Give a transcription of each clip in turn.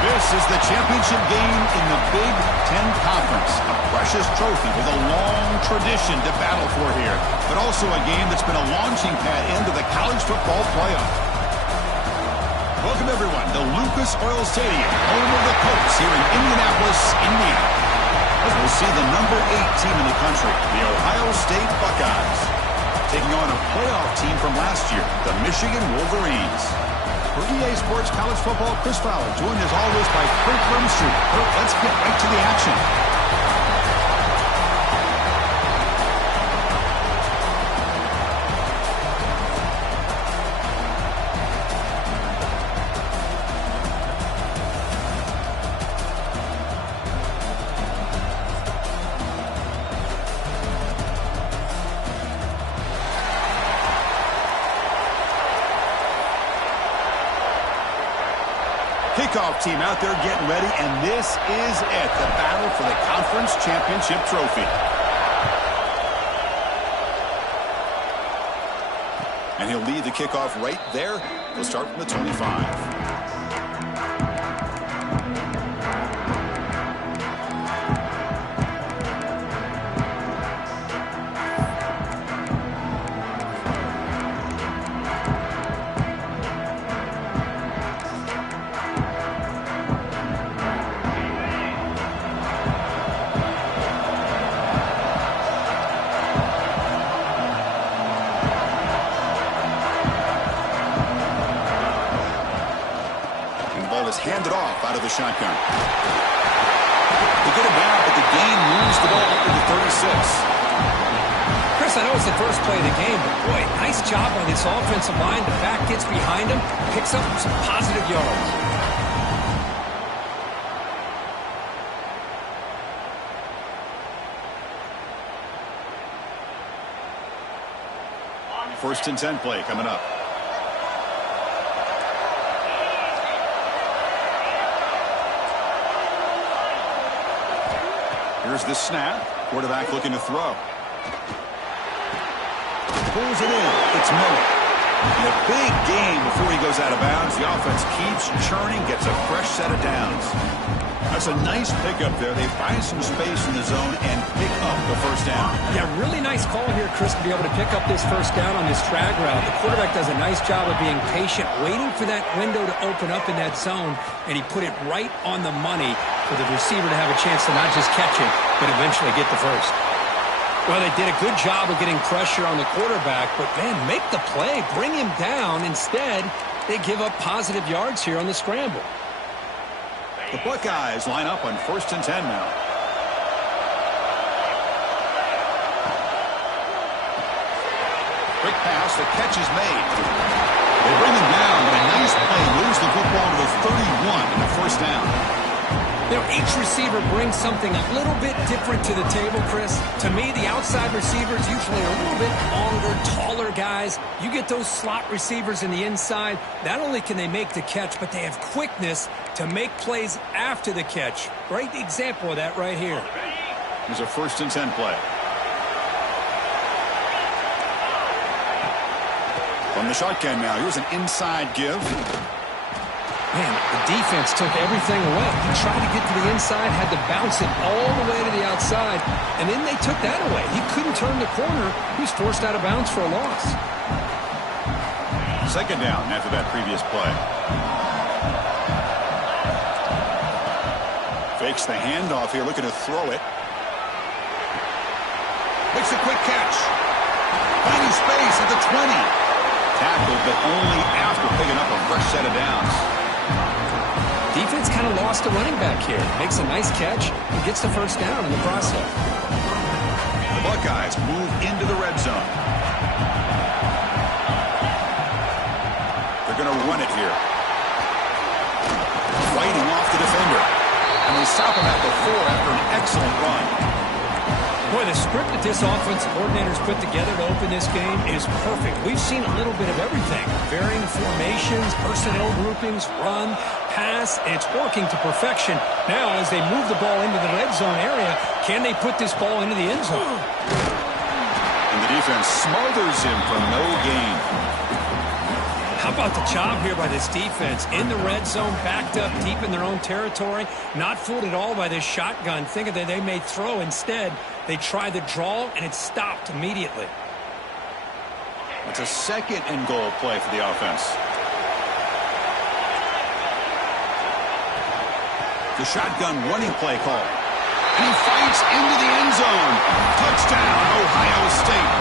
This is the championship game in the Big Ten Conference. A precious trophy with a long tradition to battle for here, but also a game that's been a launching pad into the college football playoff. Welcome, everyone, to Lucas Oil Stadium, home of the Colts here in Indianapolis, Indiana. As we'll see the number 8 team in the country, the Ohio State Buckeyes, taking on a playoff team from last year, the Michigan Wolverines. For EA Sports College Football, Chris Fowler, joined as always by Kurt Brumstreet. Kurt, let's get right to the action. Kickoff team out there getting ready, and this is it, the battle for the conference championship trophy. And he'll lead the kickoff right there. He'll start from the 25. Handed off out of the shotgun. They get it back, but the gain moves the ball up to the 36. Chris, I know it's the first play of the game, but boy, nice job on this offensive line. The back gets behind him, picks up some positive yards. First and 10 play coming up. Here's the snap. Quarterback looking to throw. Pulls it in. It's Miller. And a big gain before he goes out of bounds. The offense keeps churning, gets a fresh set of downs. That's a nice pickup there. They find some space in the zone and pick up the first down. Yeah, really nice call here, Chris, to be able to pick up this first down on this drag route. The quarterback does a nice job of being patient, waiting for that window to open up in that zone, and he put it right on the money for the receiver to have a chance to not just catch it, but eventually get the first. Well, they did a good job of getting pressure on the quarterback, but, man, make the play, bring him down. Instead, they give up positive yards here on the scramble. The Buckeyes line up on first and 10 now. Quick pass, the catch is made. They bring him down, but a nice play moves the football to the 31 and a first down. You know, each receiver brings something a little bit different to the table, Chris. To me, the outside receivers usually are a little bit longer, taller guys. You get those slot receivers in the inside, not only can they make the catch, but they have quickness to make plays after the catch. Great example of that right here. Here's a first and 10 play. From the shotgun now, here's an inside give. Man, the defense took everything away. He tried to get to the inside, had to bounce it all the way to the outside, and then they took that away. He couldn't turn the corner. He was forced out of bounds for a loss. Second down after that previous play. Fakes the handoff here, looking to throw it. Makes a quick catch. Finding space at the 20. Tackled, but only after picking up a fresh set of downs. Defense kind of lost a running back here. Makes a nice catch and gets the first down in the process. The Buckeyes move into the red zone. They're going to run it here. Fighting off the defender. And they stop him at the 4 after an excellent run. Boy, the script that this offensive coordinator's put together to open this game is perfect. We've seen a little bit of everything. Varying formations, personnel groupings, run, pass. It's working to perfection. Now, as they move the ball into the red zone area, can they put this ball into the end zone? And the defense smothers him for no gain. How about the job here by this defense? In the red zone, backed up deep in their own territory, not fooled at all by this shotgun, thinking that they may throw. Instead, they tried the draw, and it stopped immediately. It's a 2nd and goal play for the offense. The shotgun running play call. And he fights into the end zone. Touchdown, Ohio State.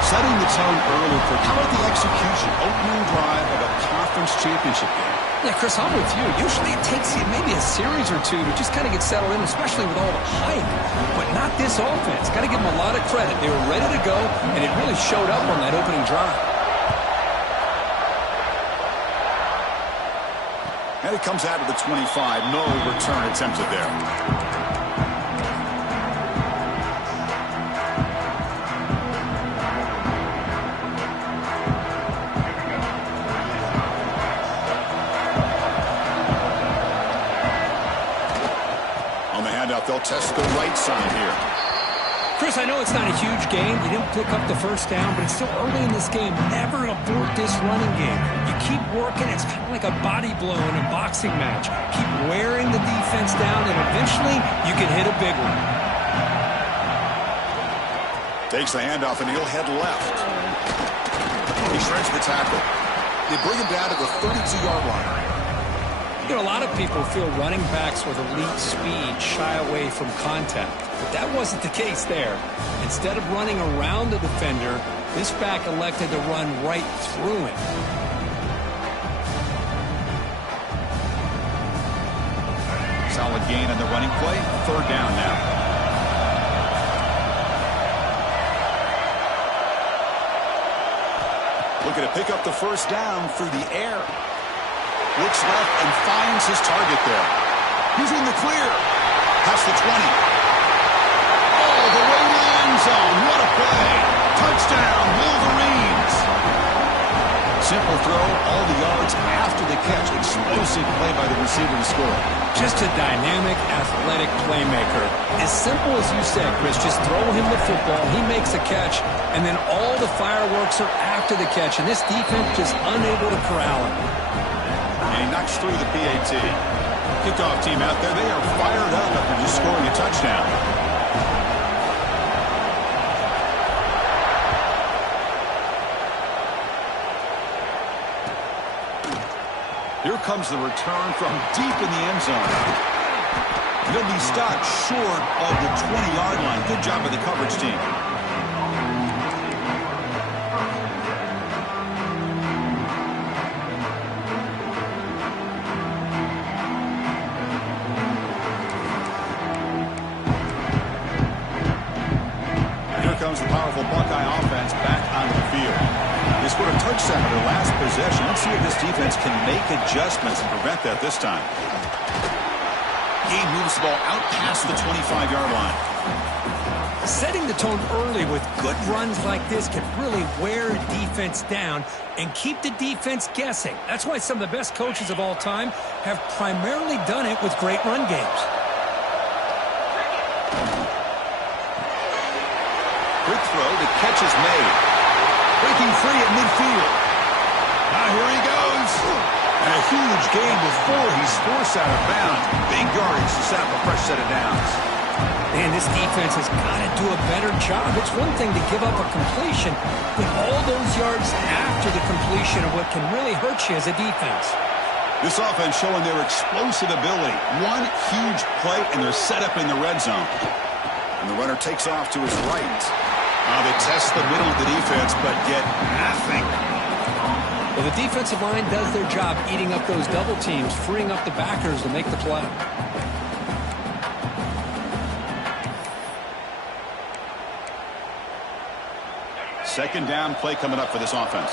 Setting the tone early for how about the execution, opening drive of a conference championship game. Yeah, Chris, I'm with you. Usually it takes you maybe a series or two to just kind of get settled in, especially with all the hype. But not this offense. Got to give them a lot of credit. They were ready to go, and it really showed up on that opening drive. And it comes out of the 25. No return attempted there. They'll test the right side here. Chris, I know it's not a huge game. You didn't pick up the first down, but it's still early in this game. Never abort this running game. You keep working. It's kind of like a body blow in a boxing match. Keep wearing the defense down, and eventually you can hit a big one. Takes the handoff, and he'll head left. He shreds the tackle. They bring him down to the 32-yard line. You know, a lot of people feel running backs with elite speed shy away from contact. But that wasn't the case there. Instead of running around the defender, this back elected to run right through him. Solid gain on the running play. 3rd down now. Looking to pick up the first down through the air. Looks left and finds his target there. He's in the clear. Past the 20. All the way to the end zone. What a play. Touchdown, Wolverines. Simple throw, all the yards after the catch. Explosive play by the receiver to score. Just a dynamic, athletic playmaker. As simple as you said, Chris, just throw him the football. He makes a catch, and then all the fireworks are after the catch. And this defense just unable to corral him. And he knocks through the PAT. Kickoff team out there, they are fired up after just scoring a touchdown. Here comes the return from deep in the end zone. He'll be stopped short of the 20-yard line. Good job by the coverage team. Comes the powerful Buckeye offense back onto the field. They scored a touchdown on their last possession. Let's see if this defense can make adjustments and prevent that this time. Game moves the ball out past the 25-yard line. Setting the tone early with good runs like this can really wear a defense down and keep the defense guessing. That's why some of the best coaches of all time have primarily done it with great run games. Quick throw, the catch is made. Breaking free at midfield. Now here he goes. And a huge gain before he's forced out of bounds. Big yardage to set up a fresh set of downs. Man, this defense has got to do a better job. It's one thing to give up a completion, but all those yards after the completion are what can really hurt you as a defense. This offense showing their explosive ability. One huge play, and they're set up in the red zone. And the runner takes off to his right. They test the middle of the defense, but get nothing. Well, the defensive line does their job eating up those double teams, freeing up the backers to make the play. Second down play coming up for this offense.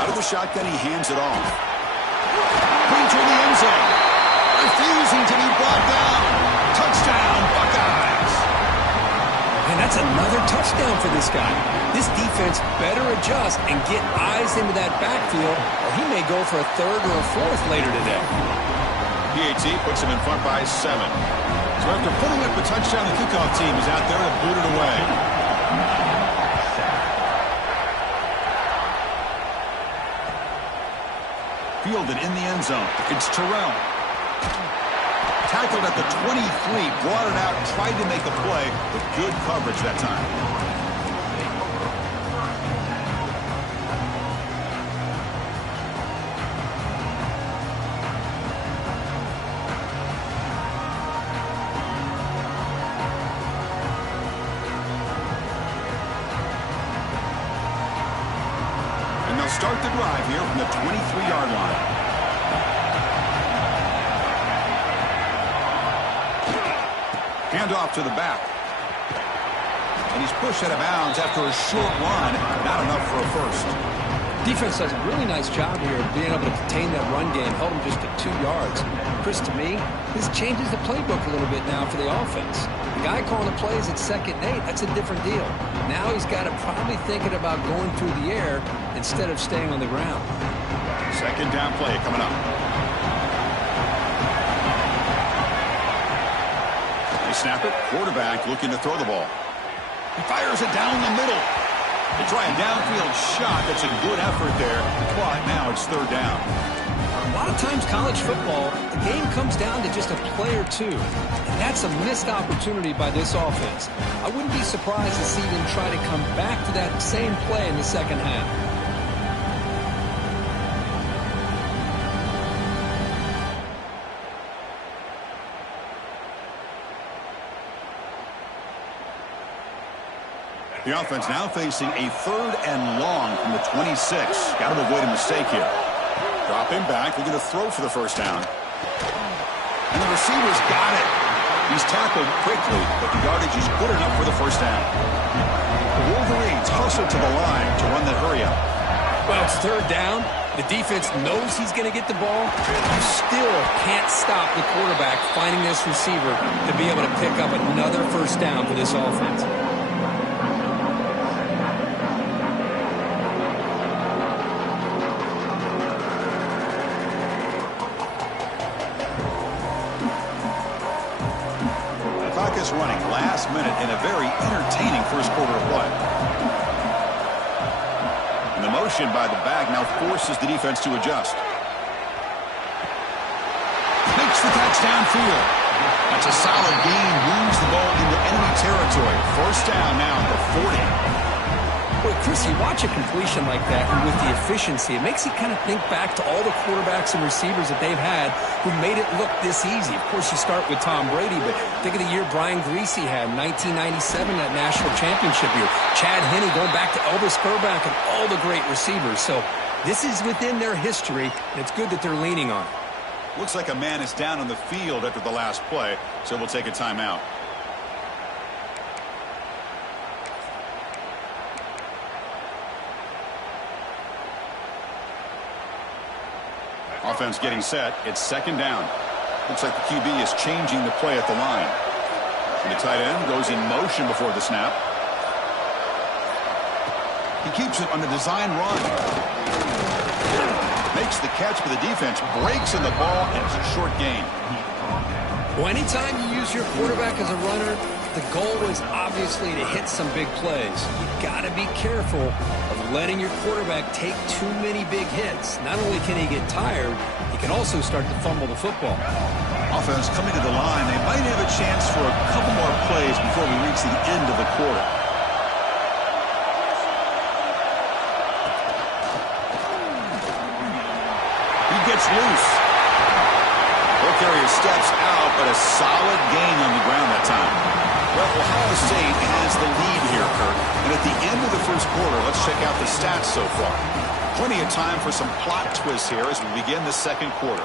Out of the shotgun, he hands it off. Bring to the end zone. Refusing to be brought down. Touchdown, Buckeyes. And that's another touchdown for this guy. This defense better adjust and get eyes into that backfield, or he may go for a third or a fourth later today. PAT puts him in front by 7. So after putting up the touchdown, the kickoff team is out there to boot it away. Fielded in the end zone. It's Terrell. Tackled at the 23, brought it out, tried to make a play, but good coverage that time. And they'll start the drive here from the 23-yard line. Handoff to the back. And he's pushed out of bounds after a short run. Not enough for a first. Defense does a really nice job here of being able to contain that run game. Held him just at 2 yards. Chris, to me, this changes the playbook a little bit now for the offense. The guy calling the plays at 2nd and 8, that's a different deal. Now he's got to probably thinking about going through the air instead of staying on the ground. 2nd down play coming up. They snap it. Quarterback looking to throw the ball. He fires it down the middle. They try a downfield shot. That's a good effort there. But now it's 3rd down. A lot of times college football, the game comes down to just a play or two. And that's a missed opportunity by this offense. I wouldn't be surprised to see them try to come back to that same play in the second half. The offense now facing a 3rd and long from the 26. Got to avoid a mistake here. Dropping back, looking to throw for the 1st down. And the receiver's got it. He's tackled quickly, but the yardage is good enough for the 1st down. The Wolverines hustle to the line to run that hurry up. Well, it's 3rd down. The defense knows he's going to get the ball. You still can't stop the quarterback finding this receiver to be able to pick up another 1st down for this offense. Running last minute in a very entertaining 1st quarter of play. And the motion by the back now forces the defense to adjust. Makes the catch downfield. That's a solid gain. Moves the ball into enemy territory. 1st down now at the 40. Well, Chris, you watch a completion like that, and with the efficiency, it makes you kind of think back to all the quarterbacks and receivers that they've had who made it look this easy. Of course, you start with Tom Brady, but think of the year Brian Greasy had in 1997, that national championship year. Chad Henne going back to Elvis Burback and all the great receivers. So this is within their history, and it's good that they're leaning on it. Looks like a man is down on the field after the last play, so we'll take a timeout. Offense getting set. It's 2nd down. Looks like the QB is changing the play at the line. And the tight end goes in motion before the snap. He keeps it on the design run. Makes the catch, but the defense breaks in the ball, and it's a short gain. Well, anytime you use your quarterback as a runner, the goal is obviously to hit some big plays. You've got to be careful of letting your quarterback take too many big hits. Not only can he get tired, he can also start to fumble the football. Offense coming to the line. They might have a chance for a couple more plays before we reach the end of the quarter. He gets loose. Ball carrier steps out, but a solid gain on the ground that time. Well, Ohio State has the lead here, Kurt. And at the end of the 1st quarter, let's check out the stats so far. Plenty of time for some plot twists here as we begin the 2nd quarter.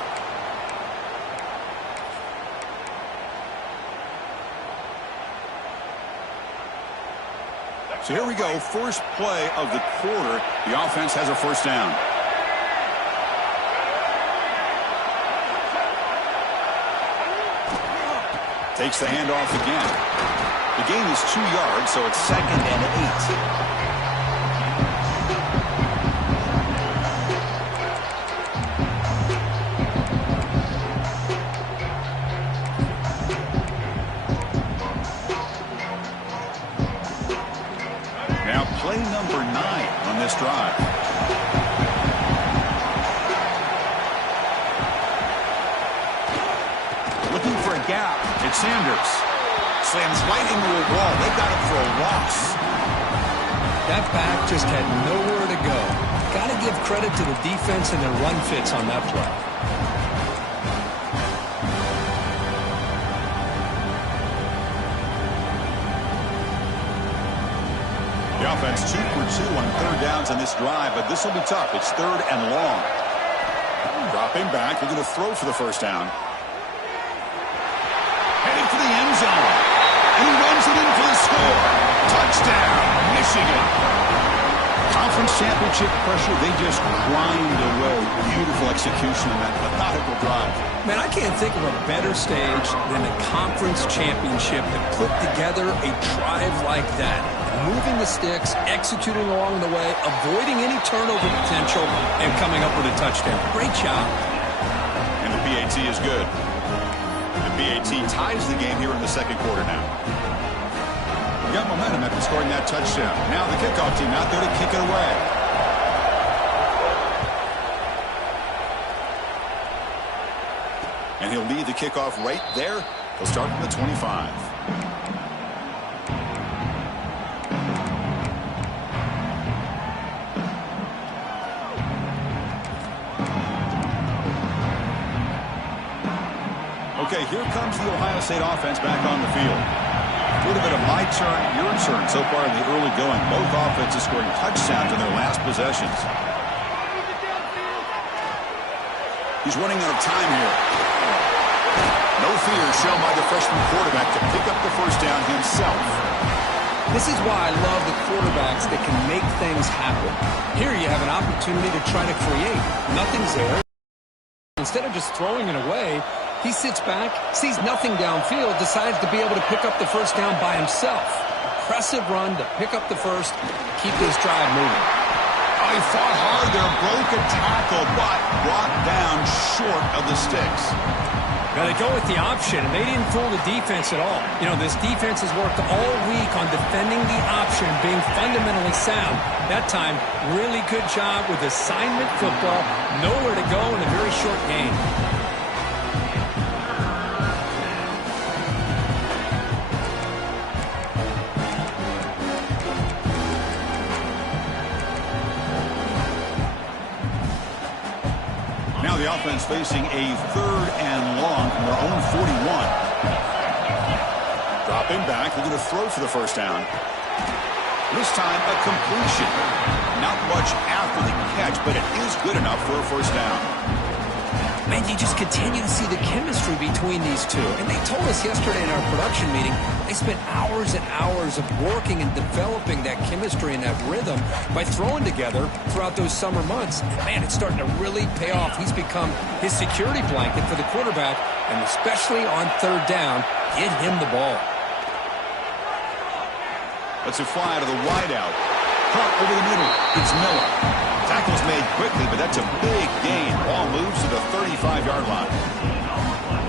So here we go. First play of the quarter. The offense has a 1st down. Takes the handoff again. The gain is 2 yards, so it's 2nd and 8. Now play number 9 on this drive. gap. It's Sanders. Slams right into a wall. They got him for a loss. That back just had nowhere to go. Got to give credit to the defense and their run fits on that play. The offense 2 for 2 on third downs on this drive, but this will be tough. It's third and long. Dropping back, they're going to throw for the first down. Heading for the end zone. And he runs it in for the score. Touchdown, Michigan. Conference championship pressure, they just grind away. Beautiful execution on that methodical drive. Man, I can't think of a better stage than the conference championship to put together a drive like that. Moving the sticks, executing along the way, avoiding any turnover potential, and coming up with a touchdown. Great job. And the PAT is good. The PAT ties the game here in the second quarter now. Got momentum after scoring that touchdown. Now the kickoff team out there to kick it away. And he'll lead the kickoff right there. He'll start from the 25. Okay, here comes the Ohio State offense back on the field. A little bit of my turn, your turn so far in the early going. Both offenses scoring touchdowns in their last possessions. He's running out of time here. No fear shown by the freshman quarterback to pick up the first down himself. This is why I love the quarterbacks that can make things happen. Here you have an opportunity to try to create. Nothing's there. Instead of just throwing it away, he sits back, sees nothing downfield, decides to be able to pick up the first down by himself. Impressive run to pick up the first, keep this drive moving. Oh, he fought hard there, broke a tackle, but brought down short of the sticks. Now they go with the option, and they didn't fool the defense at all. You know, this defense has worked all week on defending the option, being fundamentally sound. That time, really good job with assignment football. Nowhere to go in a very short game. Now the offense facing a third and long from their own 41. Dropping back, they're going to throw for the first down. This time a completion. Not much after the catch, but it is good enough for a first down. Man, you just continue to see the chemistry between these two. And they told us yesterday in our production meeting, they spent hours and hours of working and developing that chemistry and that rhythm by throwing together throughout those summer months. And man, it's starting to really pay off. He's become his security blanket for the quarterback, and especially on third down, get him the ball. Let's a fly to the wideout. Caught over the middle. It's Miller. Tackle's made quickly, but that's a big gain. Ball moves to the 35-yard line.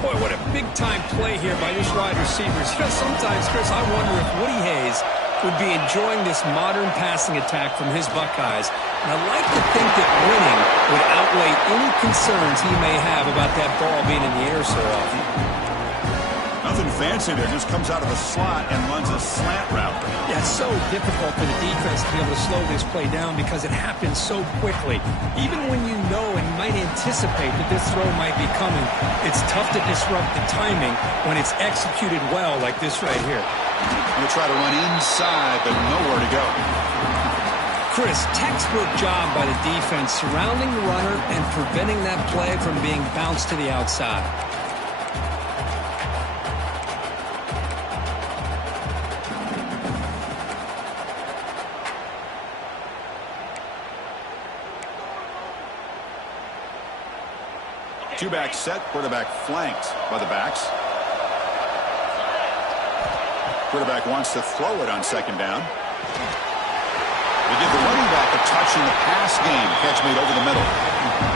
Boy, what a big-time play here by this wide receiver. You know, sometimes, Chris, I wonder if Woody Hayes would be enjoying this modern passing attack from his Buckeyes. And I like to think that winning would outweigh any concerns he may have about that ball being in the air so often. Nothing fancy there. Just comes out of the slot and runs a slant route. Yeah, it's so difficult for the defense to be able to slow this play down because it happens so quickly. Even when you know and might anticipate that this throw might be coming, it's tough to disrupt the timing when it's executed well like this right here. Going to try to run inside, but nowhere to go. Chris, textbook job by the defense surrounding the runner and preventing that play from being bounced to the outside. Two-back set, quarterback flanked by the backs. Quarterback wants to throw it on second down. They give the running back a touch in the pass game. Catch made over the middle.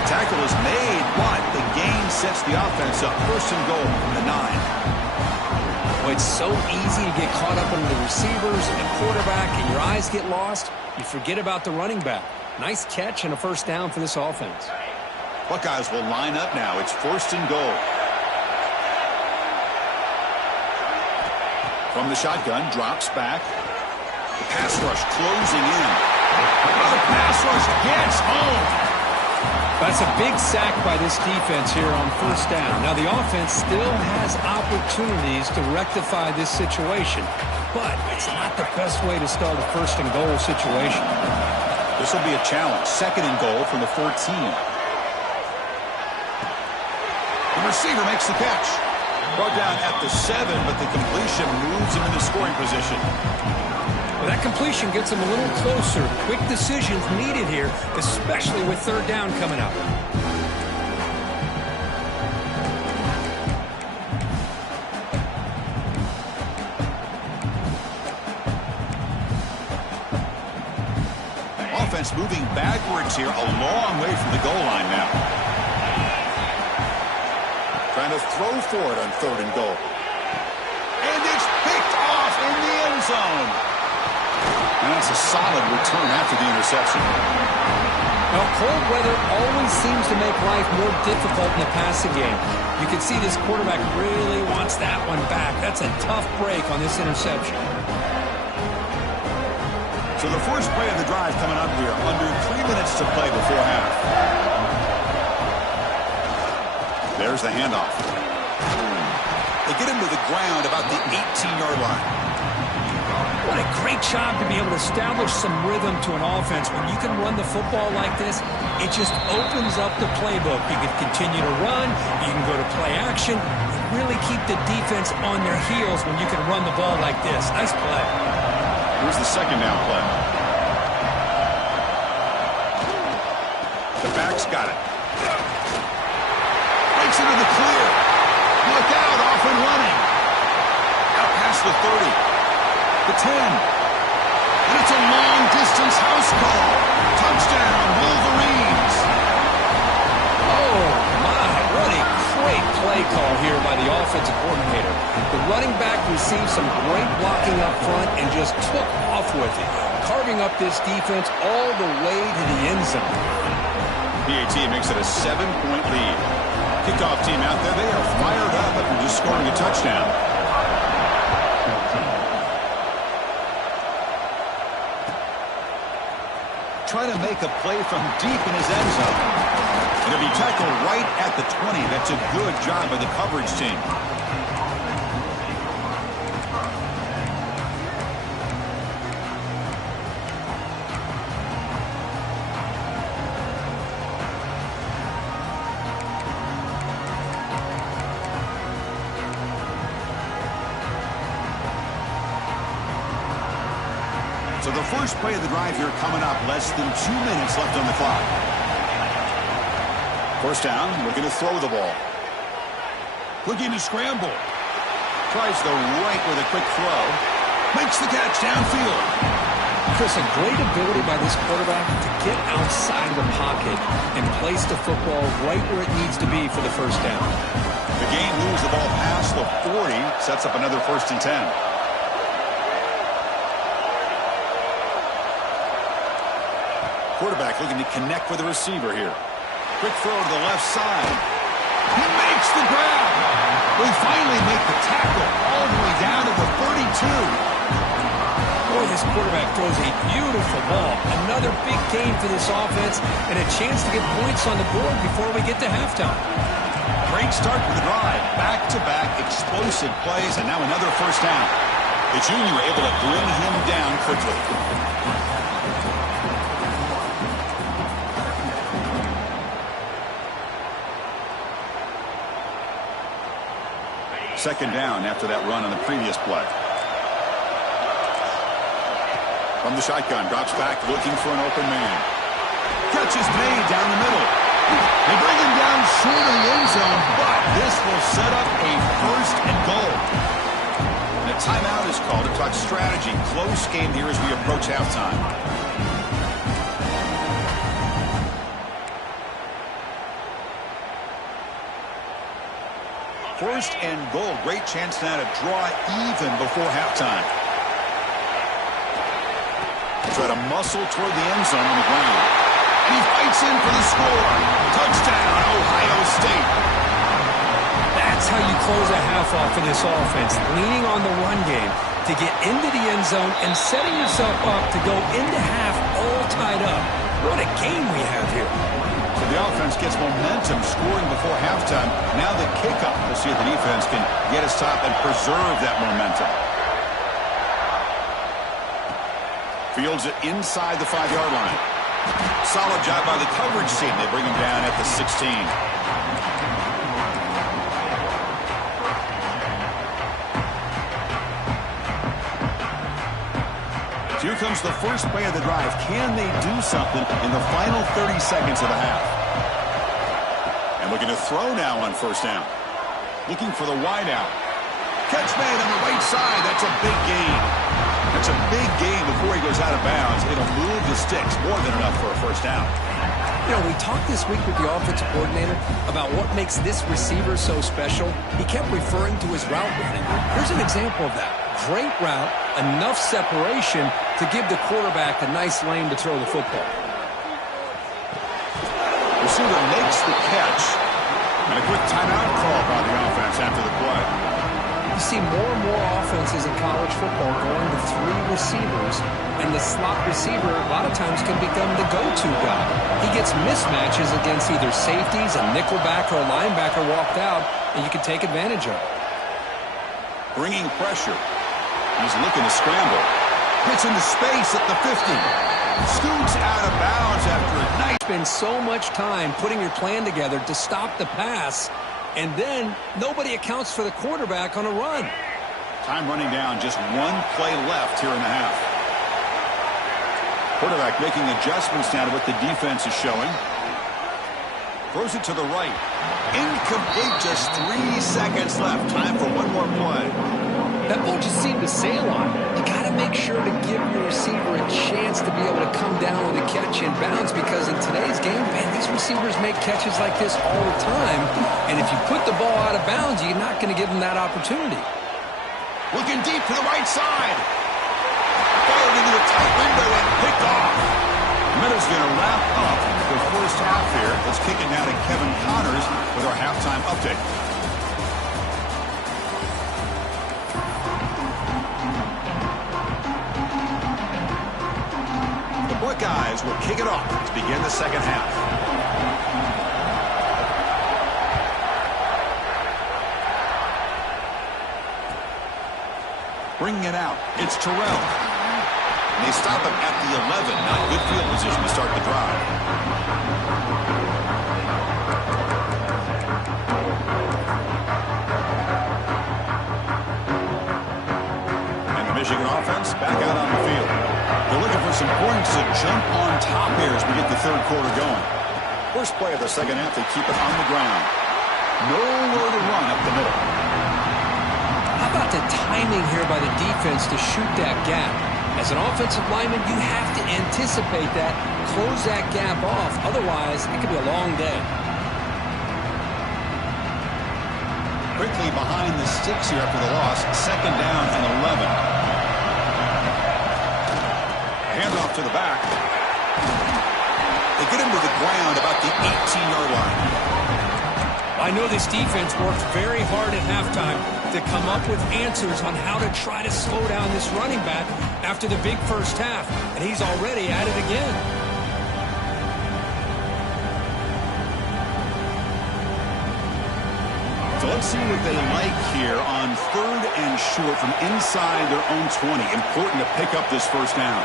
Tackle is made, but the gain sets the offense up. First and goal from the 9. Well, it's so easy to get caught up in the receivers and the quarterback, and your eyes get lost. You forget about the running back. Nice catch and a first down for this offense. Buckeyes will line up now. It's first and goal. From the shotgun, drops back. The pass rush closing in. Oh, the pass rush gets home. That's a big sack by this defense here on first down. Now, the offense still has opportunities to rectify this situation, but it's not the best way to start a first-and-goal situation. This will be a challenge. Second and goal from the 14. The receiver makes the catch. Brought down at the 7, but the completion moves him into scoring position. Well, that completion gets him a little closer. Quick decisions needed here, especially with third down coming up. Offense moving backwards here, a long way from the goal line now. Trying to throw for it on third and goal. And it's picked off in the end zone. And that's a solid return after the interception. Well, cold weather always seems to make life more difficult in the passing game. You can see this quarterback really wants that one back. That's a tough break on this interception. So the first play of the drive coming up here, under 3 minutes to play before half. There's the handoff. They get him to the ground about the 18-yard line. What a great job to be able to establish some rhythm to an offense. When you can run the football like this, it just opens up the playbook. You can continue to run. You can go to play action. Really keep the defense on their heels when you can run the ball like this. Nice play. Here's the second down play. The back's got it. Breaks into the clear. Look out, off and running. Out past the 30. The 10. And it's a long-distance house call. Touchdown, Wolverines. Oh, my. What a great play call here by the offensive coordinator. The running back received some great blocking up front and just took off with it, carving up this defense all the way to the end zone. PAT makes it a 7-point lead. Kickoff team out there, they are fired up after just scoring a touchdown. Trying to make a play from deep in his end zone. It'll be tackled right at the 20. That's a good job by the coverage team. So the first play of the drive here coming up, less than 2 minutes left on the clock. First down, looking to throw the ball. Looking to scramble. Tries the right with a quick throw. Makes the catch downfield. Chris, a great ability by this quarterback to get outside of the pocket and place the football right where it needs to be for the first down. The game moves the ball past the 40, sets up another 1st and 10. Quarterback looking to connect with the receiver here. Quick throw to the left side. He makes the grab. We finally make the tackle all the way down to the 32. Boy, this quarterback throws a beautiful ball. Another big game for this offense and a chance to get points on the board before we get to halftime. Great start to the drive. Back-to-back explosive plays, and now another first down. The junior able to bring him down quickly. Second down after that run on the previous play. From the shotgun, drops back, looking for an open man. Catch is made down the middle. They bring him down short of the end zone, but this will set up a 1st and goal. And a timeout is called to talk strategy. Close game here as we approach halftime. 1st and goal. Great chance now to draw even before halftime. Try to muscle toward the end zone on the ground. And he fights in for the score. Touchdown, Ohio State. That's how you close a half off in this offense, leaning on the run game to get into the end zone and setting yourself up to go into half all tied up. What a game we have here. So the offense gets momentum scoring before halftime. Now the kickoff. We'll see if the defense can get a stop and preserve that momentum. Fields it inside the 5-yard line. Solid job by the coverage team. They bring him down at the 16. Here comes the first play of the drive. Can they do something in the final 30 seconds of the half? And looking to throw now on first down. Looking for the wide out. Catch made on the right side. That's a big gain. That's a big gain before he goes out of bounds. It'll move the sticks. More than enough for a first down. You know, we talked this week with the offensive coordinator about what makes this receiver so special. He kept referring to his route running. Here's an example of that. Great route, enough separation to give the quarterback a nice lane to throw the football. Receiver makes the catch. And a quick timeout call by the offense after the play. You see more and more offenses in college football going to 3 receivers, and the slot receiver a lot of times can become the go-to guy. He gets mismatches against either safeties, a nickelback, or a linebacker walked out, and you can take advantage of it. Bringing pressure. He's looking to scramble. Hits into space at the 50. Scoots out of bounds after a nice... Spend so much time putting your plan together to stop the pass, and then nobody accounts for the quarterback on a run. Time running down, just 1 play left here in the half. Quarterback making adjustments now to what the defense is showing. Throws it to the right. Incomplete, just 3 seconds left. Time for one more play. That ball just seemed to sail on. You got to make sure to give your receiver a chance to be able to come down with a catch in bounds, because in today's game, man, these receivers make catches like this all the time. And if you put the ball out of bounds, you're not going to give them that opportunity. Looking deep to the right side. Fired into a tight window and picked off. Minutes going to wrap up the first half here. Let's kick it now to Kevin Connors with our halftime update. Buckeyes will kick it off to begin the second half. Bringing it out, it's Terrell. And they stop him at the 11. Not good field position to start the drive. And the Michigan offense back out on the field. They're looking for some points to jump on top here as we get the third quarter going. First play of the second half, they keep it on the ground. Nowhere to run up the middle. How about the timing here by the defense to shoot that gap? As an offensive lineman, you have to anticipate that, close that gap off. Otherwise, it could be a long day. Quickly behind the sticks here after the loss. Second down and 11. Handoff to the back. They get him to the ground about the 18-yard line. I know this defense worked very hard at halftime to come up with answers on how to try to slow down this running back after the big first half, and he's already at it again. So let's see what they like here on 3rd and short from inside their own 20. Important to pick up this first down.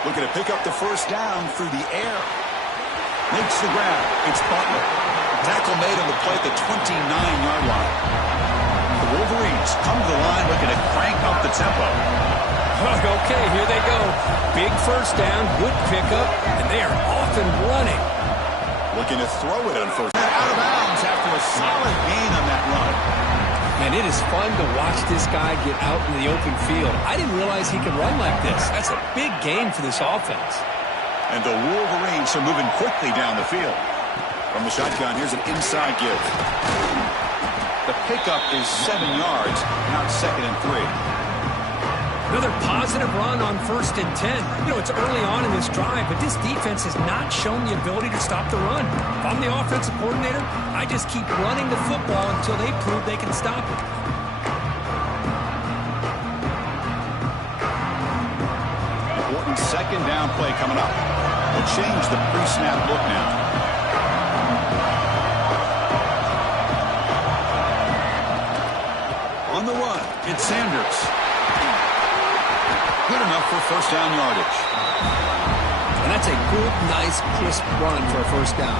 Looking to pick up the first down through the air. Makes the grab. It's Butler. Tackle made on the play at the 29-yard line. The Wolverines come to the line looking to crank up the tempo. Okay, here they go. Big first down, good pickup, and they are off and running. Looking to throw it on first down. Out of bounds after a solid gain on that run. Man, it is fun to watch this guy get out in the open field. I didn't realize he could run like this. That's a big game for this offense. And the Wolverines are moving quickly down the field. From the shotgun, here's an inside give. The pickup is 7 yards, now 2nd and 3. Another positive run on 1st and 10. You know, it's early on in this drive, but this defense has not shown the ability to stop the run. If I'm the offensive coordinator, I just keep running the football until they prove they can stop it. Important second down play coming up. We'll change the pre-snap look now. On the run, it's Sanders. Good enough for first down yardage. And that's a good, nice, crisp run for a first down.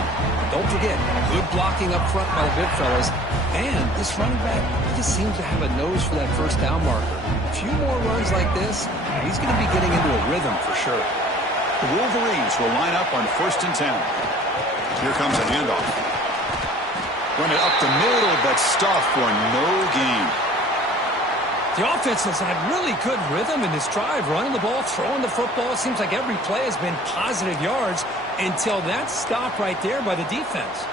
Don't forget, good blocking up front by the big fellas. And this running back, he just seems to have a nose for that first down marker. A few more runs like this, and he's going to be getting into a rhythm for sure. The Wolverines will line up on 1st and 10. Here comes a handoff. Run it up the middle, but stuffed for no gain. The offense has had really good rhythm in this drive, running the ball, throwing the football. It seems like every play has been positive yards until that stop right there by the defense.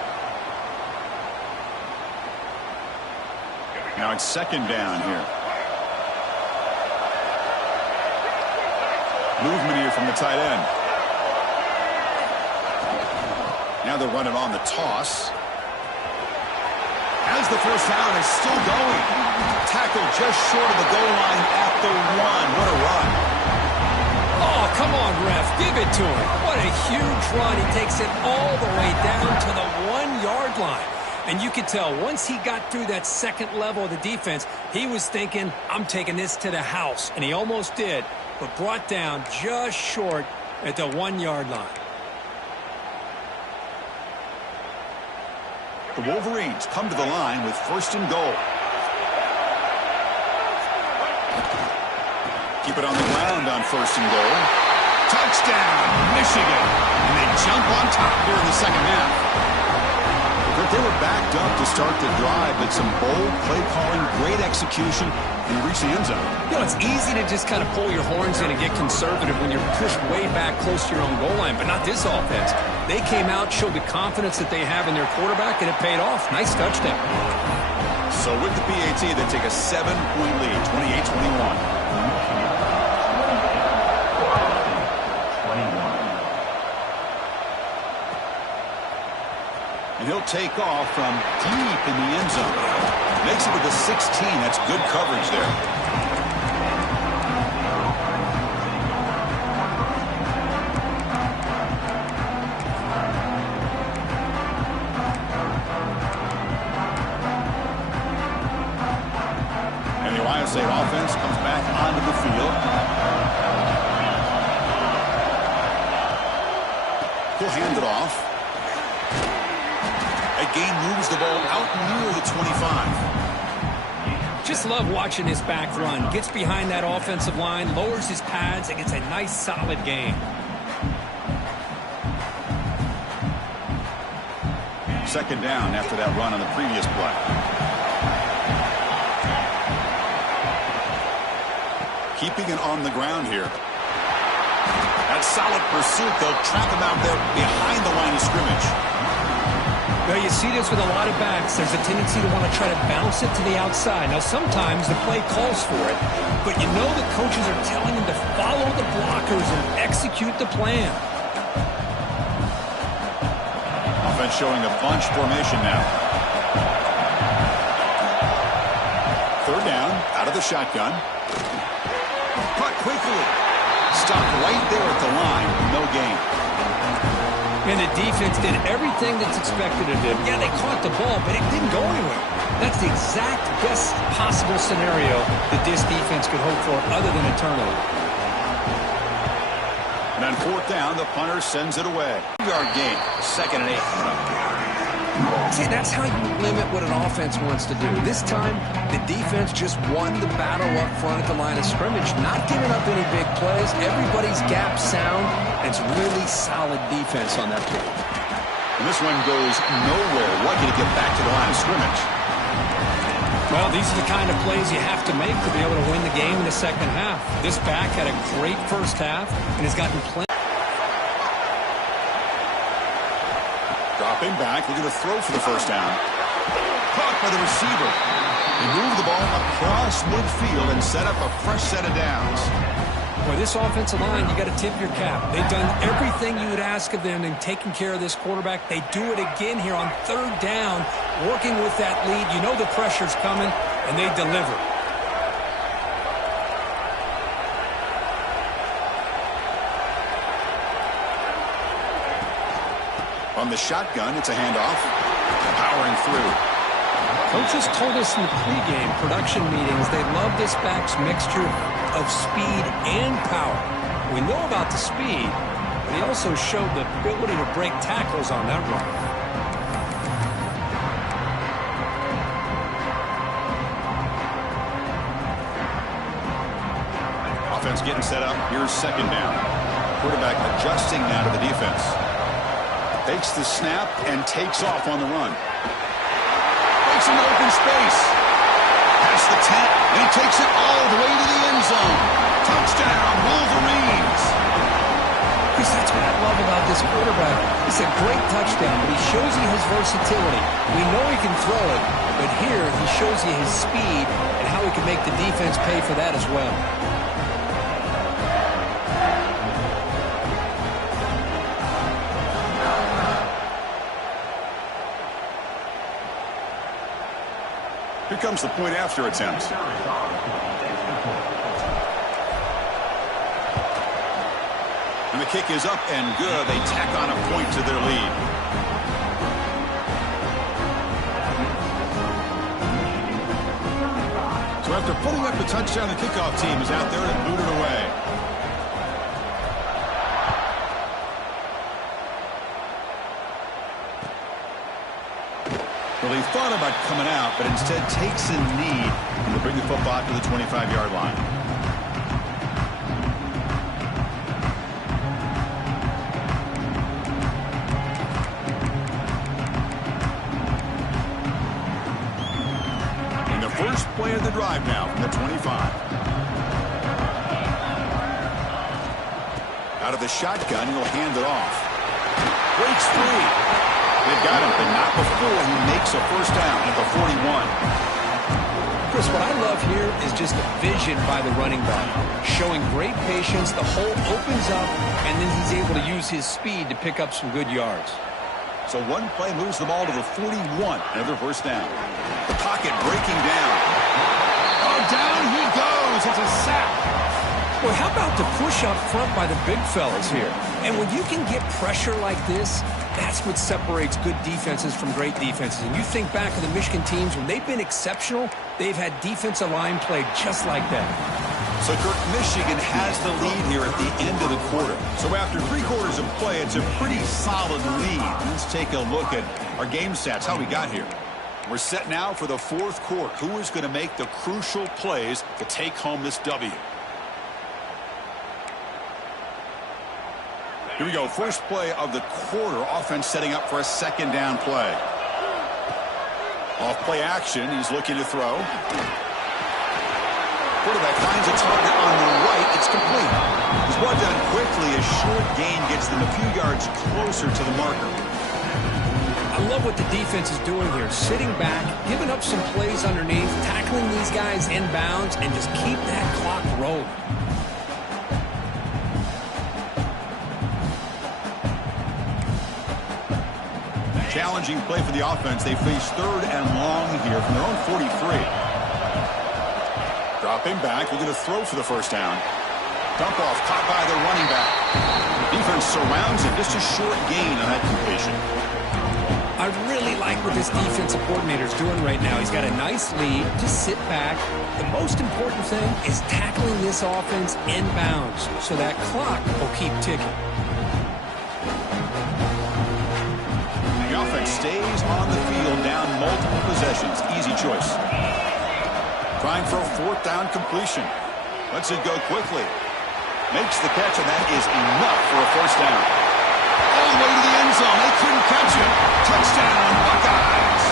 Now it's second down here. Movement here from the tight end. Now they're running on the toss. Has the first down, is still going. Tackled just short of the goal line at the 1. What a run. Oh, come on, ref. Give it to him. What a huge run. He takes it all the way down to the 1-yard line. And you could tell once he got through that second level of the defense, he was thinking, I'm taking this to the house. And he almost did, but brought down just short at the 1-yard line. The Wolverines come to the line with 1st and goal. Keep it on the ground on 1st and goal. Touchdown, Michigan. And they jump on top here in the second half. But they were backed up to start the drive, but some bold play calling, great execution, and reach the end zone. You know, it's easy to just kind of pull your horns in and get conservative when you're pushed way back close to your own goal line, but not this offense. They came out, showed the confidence that they have in their quarterback, and it paid off. Nice touchdown. So with the PAT, they take a 7-point lead, 28-21. And he'll take off from deep in the end zone. Makes it to the 16. That's good coverage there. And the Ohio State offense comes back onto the field. He'll hand it off. Again moves the ball out near the 25. Just love watching this back run. Gets behind that offensive line, lowers his pads, and gets a nice solid gain. Second down after that run on the previous play. Keeping it on the ground here. That solid pursuit, they'll trap him out there behind the line of scrimmage. Well, you see this with a lot of backs. There's a tendency to want to try to bounce it to the outside. Now, sometimes the play calls for it, but you know the coaches are telling them to follow the blockers and execute the plan. Offense showing a bunch formation now. Third down, out of the shotgun. Cut quickly. Stopped right there at the line. No gain. And the defense did everything that's expected of them. Yeah, they caught the ball, but it didn't go anywhere. That's the exact best possible scenario that this defense could hope for other than a turnover. And on fourth down, the punter sends it away. 2-yard gain, 2nd and 8. See, that's how you limit what an offense wants to do. This time, the defense just won the battle up front at the line of scrimmage, not giving up any big plays. Everybody's gap sound, and it's really solid defense on that play. And this one goes nowhere. Lucky to get back to the line of scrimmage. Well, these are the kind of plays you have to make to be able to win the game in the second half. This back had a great first half and has gotten plenty. Dropping back, looking to throw for the first down. Caught by the receiver. They move the ball across midfield and set up a fresh set of downs. Boy, this offensive line, you got to tip your cap. They've done everything you would ask of them in taking care of this quarterback. They do it again here on third down, working with that lead. You know the pressure's coming, and they deliver. On the shotgun, it's a handoff. Powering through. Coaches told us in the pregame production meetings they love this back's mixture of speed and power. We know about the speed, but he also showed the ability to break tackles on that run. Offense getting set up. Here's second down. Quarterback adjusting now to the defense. Takes the snap and takes off on the run. Breaks into open space. Past the 10, and he takes it all the way to the end zone. Touchdown, Wolverines. Chris, that's what I love about this quarterback. It's a great touchdown, but he shows you his versatility. We know he can throw it, but here he shows you his speed and how he can make the defense pay for that as well. Here comes the point after attempt. And the kick is up and good. They tack on a point to their lead. So after putting up the touchdown, the kickoff team is out there to boot it away. Well, he thought about coming out, but instead takes a knee and will bring the football to the 25-yard line. And the first play of the drive now from the 25. Out of the shotgun, he'll hand it off. Breaks free. They've got him, but not before he makes a first down at the 41. Chris, what I love here is just the vision by the running back. Showing great patience, the hole opens up, and then he's able to use his speed to pick up some good yards. So one play moves the ball to the 41. Another first down. The pocket breaking down. Oh, down he goes. It's a sack. Well, how about the push up front by the big fellas here? And when you can get pressure like this, that's what separates good defenses from great defenses. And you think back to the Michigan teams, when they've been exceptional, they've had defensive line play just like that. So, Kirk, Michigan has the lead here at the end of the quarter. So after 3 quarters of play, it's a pretty solid lead. Let's take a look at our game stats, how we got here. We're set now for the 4th quarter. Who is going to make the crucial plays to take home this W? Here we go. First play of the quarter. Offense setting up for a second down play. Off play action. He's looking to throw. Quarterback finds a target on the right. It's complete. He's brought down quickly. A short gain gets them a few yards closer to the marker. I love what the defense is doing here. Sitting back, giving up some plays underneath, tackling these guys inbounds, and just keep that clock rolling. Challenging play for the offense. They face 3rd and long here from their own 43. Dropping back, looking to throw for the first down. Dump off, caught by the running back. The defense surrounds him. Just a short gain on that completion. I really like what this defensive coordinator is doing right now. He's got a nice lead. Just sit back. The most important thing is tackling this offense inbounds so that clock will keep ticking. Stays on the field, down multiple possessions. Easy choice. Trying for a 4th down completion. Lets it go quickly. Makes the catch, and that is enough for a first down. All the way to the end zone. They couldn't catch him. Touchdown, Buckeyes.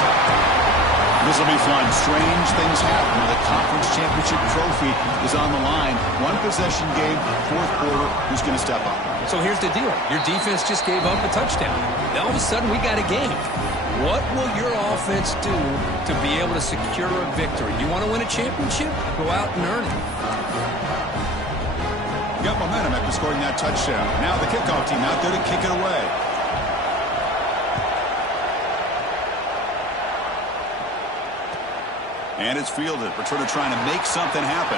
This will be fun. Strange things happen when the conference championship trophy is on the line. 1 possession game, 4th quarter. Who's going to step up? So here's the deal. Your defense just gave up a touchdown. Now all of a sudden we got a game. What will your offense do to be able to secure a victory? You want to win a championship? Go out and earn it. Got momentum after scoring that touchdown. Now the kickoff team out there to kick it away. And it's fielded. Returner trying to make something happen.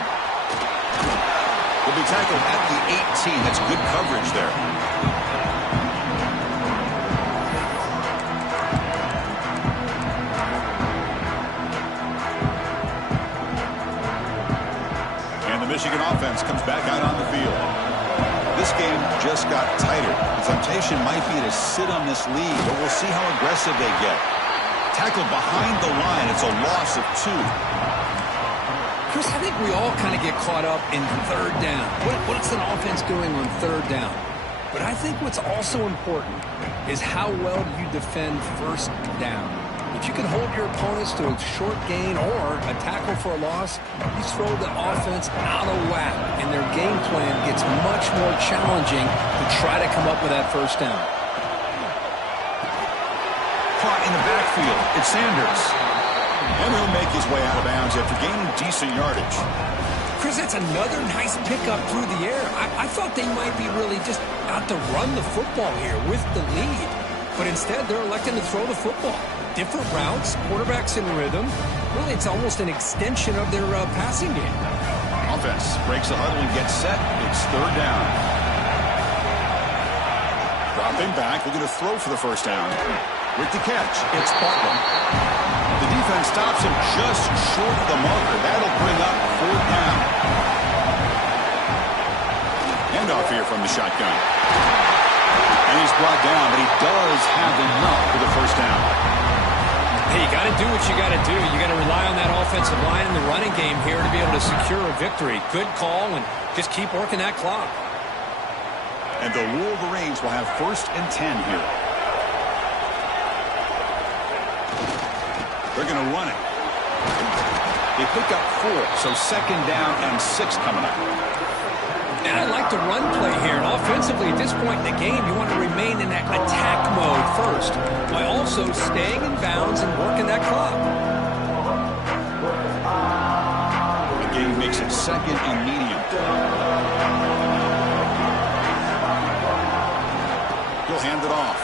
Will be tackled at the 18. That's good coverage there. And the Michigan offense comes back out on the field. This game just got tighter. The temptation might be to sit on this lead, but we'll see how aggressive they get. Tackled behind the line. It's a loss of 2. Chris, I think we all kind of get caught up in third down. What's an offense doing on third down? But I think what's also important is how well do you defend first down. If you can hold your opponents to a short gain or a tackle for a loss, you throw the offense out of whack, and their game plan gets much more challenging to try to come up with that first down. Caught in the backfield. It's Sanders. And he'll make his way out of bounds after gaining decent yardage. Chris, that's another nice pickup through the air. I thought they might be really just out to run the football here with the lead. But instead, they're electing to throw the football. Different routes, quarterbacks in rhythm. Really, it's almost an extension of their passing game. Offense breaks the huddle and gets set. It's third down. Dropping back, looking to throw for the first down. With the catch, it's Bartlett. The defense stops him just short of the marker. That'll bring up fourth down. Handoff here from the shotgun. And he's brought down, but he does have enough for the first down. Hey, you got to do what you got to do. You got to rely on that offensive line in the running game here to be able to secure a victory. Good call, and just keep working that clock. And the Wolverines will have 1st and 10 here. They're going to run it. They pick up 4, so 2nd down and 6 coming up. And I like the run play here. And offensively, at this point in the game, you want to remain in that attack mode first, while also staying in bounds and working that clock. The game makes it 2nd and medium. He'll hand it off.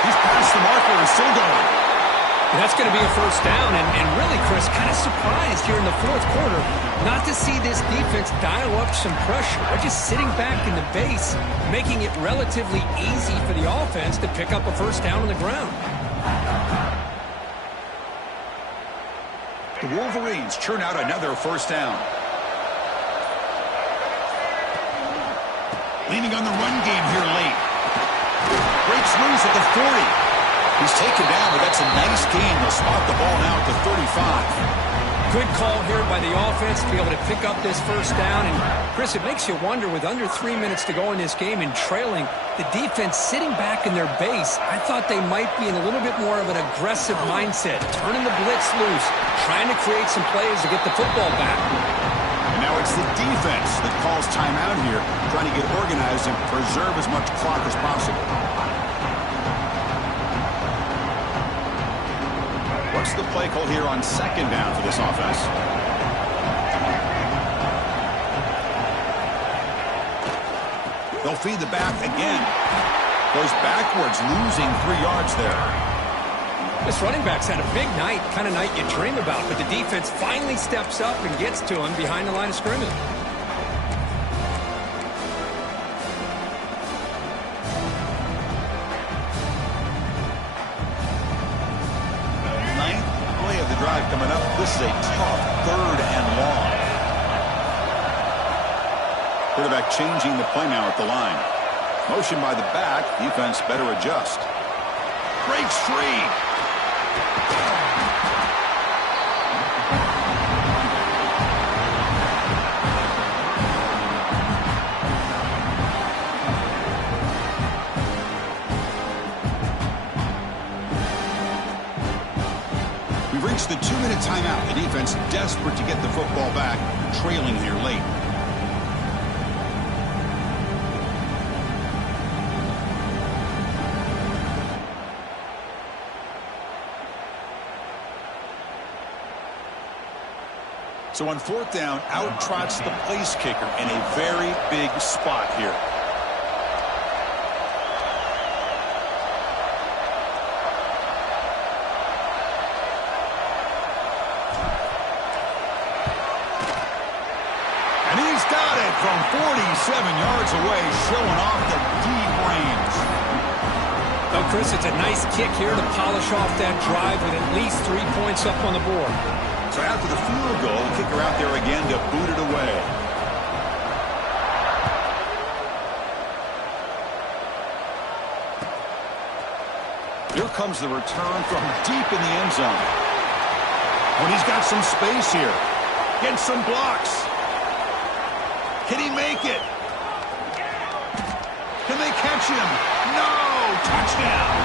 He's past the marker and still going. And that's going to be a first down, and really, Chris, kind of surprised here in the fourth quarter not to see this defense dial up some pressure. They're just sitting back in the base, making it relatively easy for the offense to pick up a first down on the ground. The Wolverines churn out another first down. Leaning on the run game here late. Breaks loose at the 40. He's taken down, but that's a nice gain. They'll spot the ball now at the 35. Good call here by the offense to be able to pick up this first down. And, Chris, it makes you wonder, with under 3 minutes to go in this game and trailing, the defense sitting back in their base, I thought they might be in a little bit more of an aggressive mindset, turning the blitz loose, trying to create some plays to get the football back. And now it's the defense that calls timeout here, trying to get organized and preserve as much clock as possible. What's the play call here on 2nd down for this offense? They'll feed the back again. Goes backwards, losing 3 yards there. This running back's had a big night, kind of night you dream about, but the defense finally steps up and gets to him behind the line of scrimmage. Drive coming up. This is a tough 3rd and long. Quarterback changing the play now at the line. Motion by the back. Defense better adjust. Breaks free. Reached the 2-minute timeout. The defense desperate to get the football back, trailing here late. So on fourth down, out trots the place kicker in a very big spot here. And he's got it from 47 yards away, showing off the deep range. Well, Chris, it's a nice kick here to polish off that drive with at least 3 points up on the board. So after the field goal, the kicker out there again to boot it away. Here comes the return from deep in the end zone. When he's got some space here. Gets some blocks. Can he make it? Can they catch him? No! Touchdown!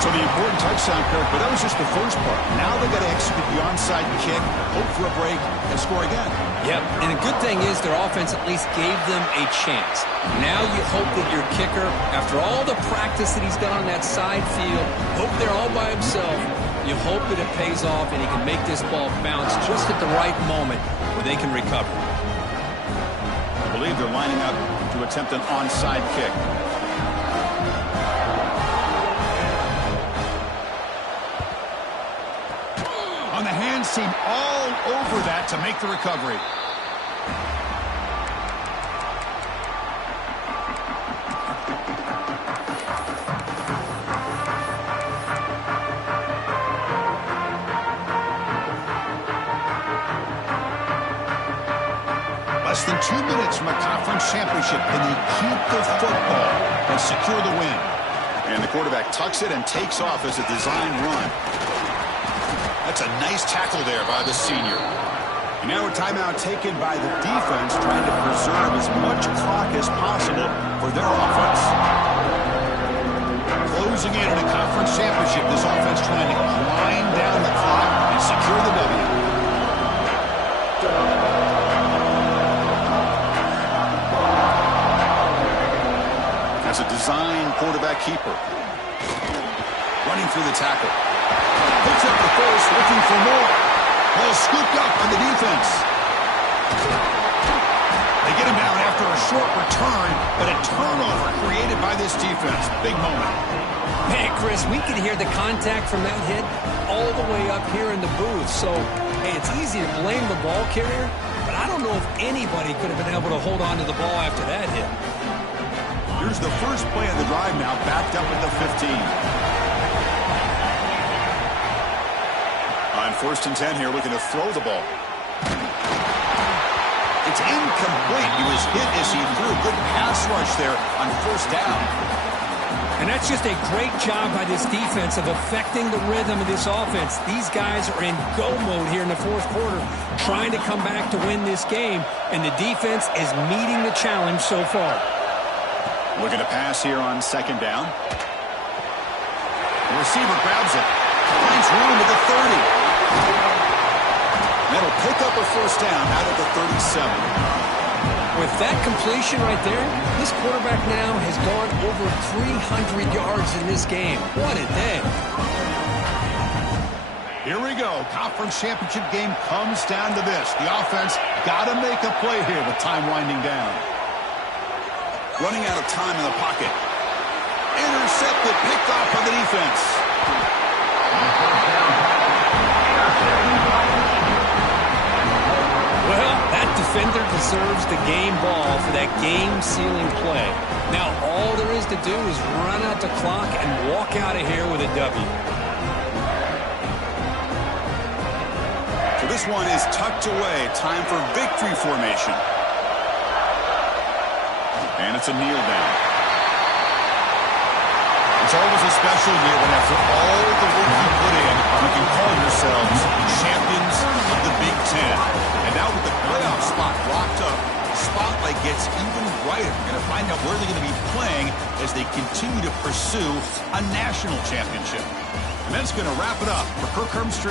So the important touchdown, Kirk, but that was just the first part. Now they got to execute the onside kick, hope for a break, and score again. Yep, and the good thing is their offense at least gave them a chance. Now you hope that your kicker, after all the practice that he's done on that side field, hope they're all by himself, you hope that it pays off and he can make this ball bounce just at the right moment where they can recover. I believe they're lining up to attempt an onside kick. On the hands team all over that to make the recovery. Less than 2 minutes from a conference championship. Can they keep the football and secure the win? And the quarterback tucks it and takes off as a design run. That's a nice tackle there by the senior. And now a timeout taken by the defense, trying to preserve as much clock as possible for their offense. Closing in on a conference championship, this offense trying to grind down the clock and secure the W. That's a design quarterback keeper. Running through the tackle. Picks up the first, looking for more. Ball scooped up on the defense. They get him down after a short return, but a turnover created by this defense. Big moment. Man, Chris, we could hear the contact from that hit all the way up here in the booth. So, hey, it's easy to blame the ball carrier, but I don't know if anybody could have been able to hold on to the ball after that hit. Here's the first play of the drive now, backed up at the 15. On 1st and 10 here, looking to throw the ball. It's incomplete. He was hit as he threw a good pass rush there on 1st down. And that's just a great job by this defense of affecting the rhythm of this offense. These guys are in go mode here in the 4th quarter, trying to come back to win this game, and the defense is meeting the challenge so far. Looking to pass here on 2nd down. The receiver grabs it. Finds room at the 30. That'll pick up a 1st down out at the 37. With that completion right there, this quarterback now has gone over 300 yards in this game. What a day. Here we go. Conference championship game comes down to this. The offense got to make a play here with time winding down. Running out of time in the pocket. Intercepted, picked off by the defense. Well, that defender deserves the game ball for that game-sealing play. Now, all there is to do is run out the clock and walk out of here with a W. So this one is tucked away. Time for victory formation. And it's a kneel down. It's always a special year when after all the work you put in, you can call yourselves champions of the Big Ten. And now with the playoff spot locked up, the spotlight gets even brighter. We're going to find out where they're going to be playing as they continue to pursue a national championship. And that's going to wrap it up for Kirk Hermstreet.